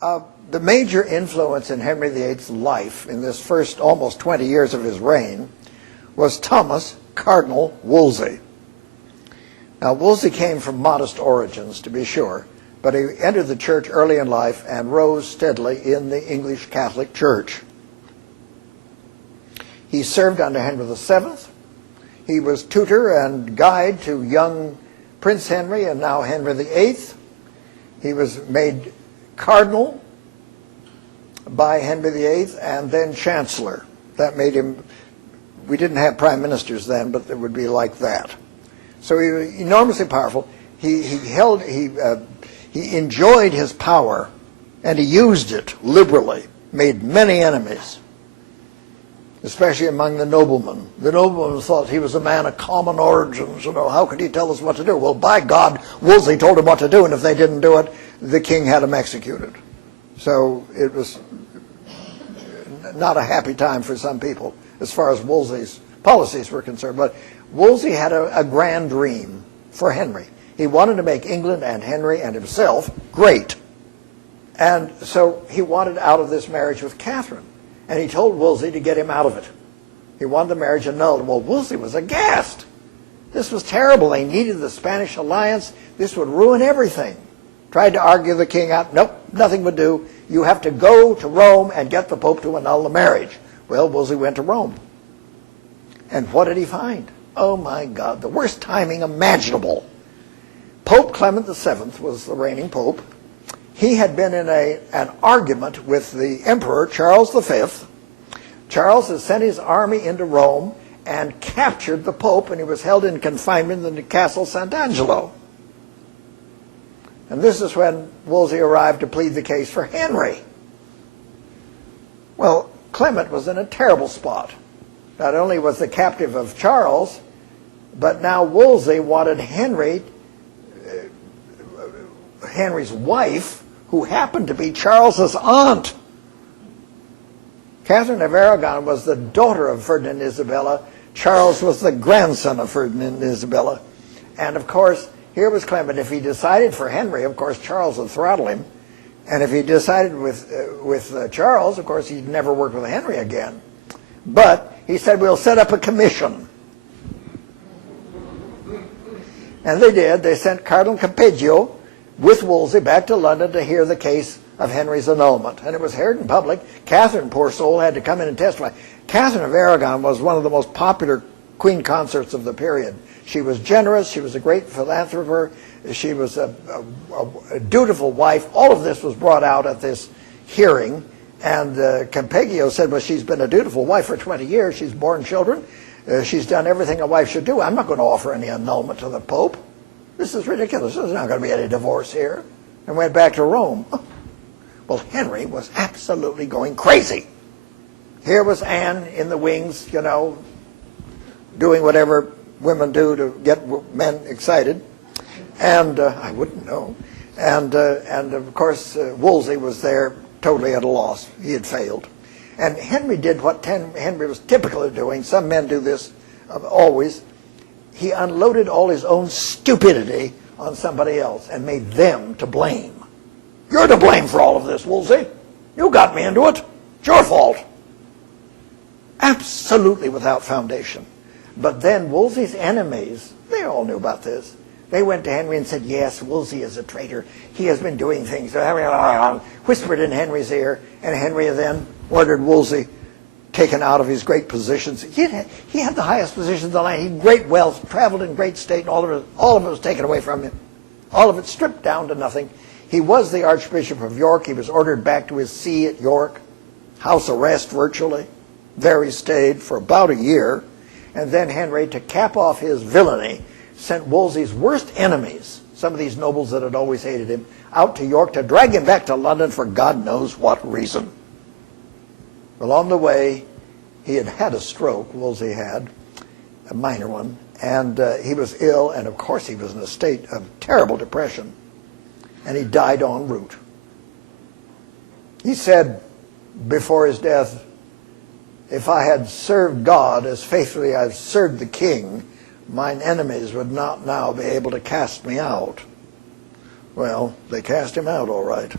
The major influence in Henry VIII's life in this first almost 20 years of his reign was Thomas Cardinal Wolsey. Now, Wolsey came from modest origins, to be sure, but he entered the church early in life and rose steadily in the English Catholic Church. He served under Henry VII. He was tutor and guide to young Prince Henry and now Henry VIII. He was made cardinal by Henry VIII and then chancellor. That made him, we didn't have prime ministers then, but it would be like that. So he was enormously powerful. He enjoyed his power, and he used it liberally, made many enemies, especially among the noblemen. The noblemen thought he was a man of common origins. You know, how could he tell us what to do? Well, by God, Wolsey told him what to do, and if they didn't do it, the king had them executed. So it was not a happy time for some people as far as Wolsey's policies were concerned. But Wolsey had a grand dream for Henry. He wanted to make England and Henry and himself great. And so he wanted out of this marriage with Catherine. And he told Wolsey to get him out of it. He wanted the marriage annulled. Well, Wolsey was aghast. This was terrible. They needed the Spanish alliance. This would ruin everything. Tried to argue the king out. Nope, nothing would do. You have to go to Rome and get the Pope to annul the marriage. Well, Wolsey went to Rome. And what did he find? Oh, my God, the worst timing imaginable. Pope Clement VII was the reigning pope. He had been in an argument with the Emperor Charles V. Charles had sent his army into Rome and captured the Pope, and he was held in confinement in the Castle Sant'Angelo. And this is when Wolsey arrived to plead the case for Henry. Well, Clement was in a terrible spot. Not only was the captive of Charles, but now Wolsey wanted Henry's wife, who happened to be Charles's aunt. Catherine of Aragon was the daughter of Ferdinand and Isabella. Charles was the grandson of Ferdinand and Isabella. And of course, here was Clement. If he decided for Henry, of course, Charles would throttle him. And if he decided with Charles, of course, he'd never work with Henry again. But he said, we'll set up a commission. And they did. They sent Cardinal Campeggio with Wolsey back to London to hear the case of Henry's annulment. And it was heard in public. Catherine, poor soul, had to come in and testify. Catherine of Aragon was one of the most popular queen consorts of the period. She was generous. She was a great philanthropist. She was a dutiful wife. All of this was brought out at this hearing. And Campeggio said, well, she's been a dutiful wife for 20 years. She's borne children. She's done everything a wife should do. I'm not going to offer any annulment to the Pope. This is ridiculous. There's not going to be any divorce here. And went back to Rome. Well, Henry was absolutely going crazy. Here was Anne in the wings, you know, doing whatever women do to get men excited. And I wouldn't know. And of course, Wolsey was there totally at a loss. He had failed. And Henry did what Henry was typical of doing. Some men do this always. He unloaded all his own stupidity on somebody else and made them to blame. You're to blame for all of this, Wolsey. You got me into it. It's your fault. Absolutely without foundation. But then Wolsey's enemies, they all knew about this. They went to Henry and said, yes, Wolsey is a traitor. He has been doing things. Whispered in Henry's ear, and Henry then ordered Wolsey taken out of his great positions. He had the highest positions in the land. He had great wealth, traveled in great state, and all of it was taken away from him. All of it stripped down to nothing. He was the Archbishop of York. He was ordered back to his see at York, house arrest virtually. There he stayed for about a year. And then Henry, to cap off his villainy, sent Wolsey's worst enemies, some of these nobles that had always hated him, out to York to drag him back to London for God knows what reason. Well, on the way, he had had a stroke, Wolsey had, a minor one, and he was ill, and of course he was in a state of terrible depression, and he died en route. He said before his death, if I had served God as faithfully as I've served the king, mine enemies would not now be able to cast me out. Well, they cast him out all right.